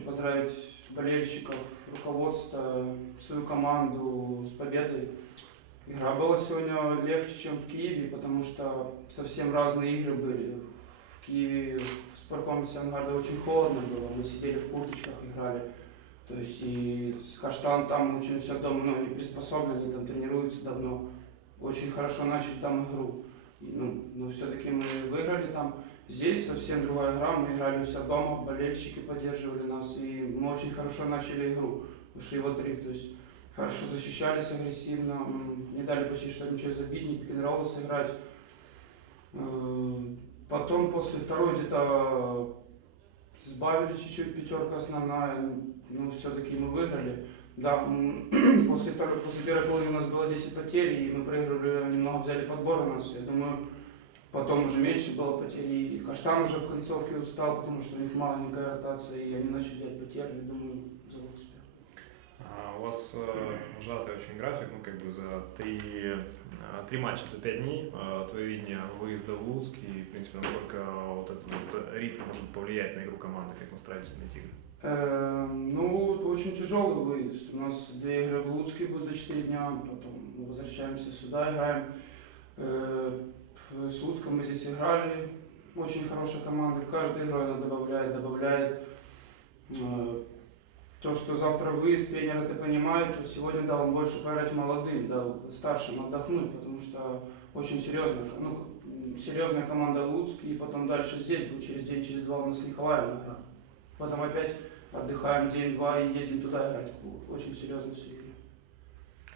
хочу поздравить болельщиков, руководство, свою команду с победой. Игра была сегодня легче, чем в Киеве, потому что совсем разные игры были. В Киеве в спорткомплексе Ангарда очень холодно было, мы сидели в курточках, играли. То есть и Каштан там очень все давно ну, не приспособлен, они там тренируются давно. Очень хорошо начали там игру. И, ну, но все-таки мы выиграли там. Здесь совсем другая игра, мы играли у себя дома, болельщики поддерживали нас, и мы очень хорошо начали игру. Ушли в отрыв, то есть хорошо защищались агрессивно, не дали почти что ничего забить, ни пик сыграть. Э, Потом после второй где-то сбавили чуть-чуть, пятерка основная, но все-таки мы выиграли. Да, после, второй, после первой половины у нас было 10 потерь, и мы проигрывали, немного взяли подбор у нас. Я думаю, потом уже меньше было потерь, и Каштан уже в концовке устал, потому что у них маленькая ротация, и они начали делать потери, я думаю, залог успех. А, У вас э, сжатый очень график, ну как бы за три, э, три матча за пять дней. Э, Твое видение выезда в Луцк и, в принципе, насколько вот этот вот ритм может повлиять на игру команды, как на эти игры? Эм, Ну, очень тяжелый выезд. У нас две игры в Луцке будут за 4 дня, потом мы возвращаемся сюда, играем. Э, С Луцком мы здесь играли. Очень хорошая команда. Каждую игру она добавляет, добавляет. Э, То, что завтра выезд, тренер это понимает, то сегодня дал он больше поиграть молодым, дал старшим отдохнуть, потому что очень серьезная, ну, серьезная команда Луцк, и потом дальше здесь будет через день, через два у нас с Николаевым игра. Потом опять отдыхаем день-два и едем туда играть. Очень серьезно все.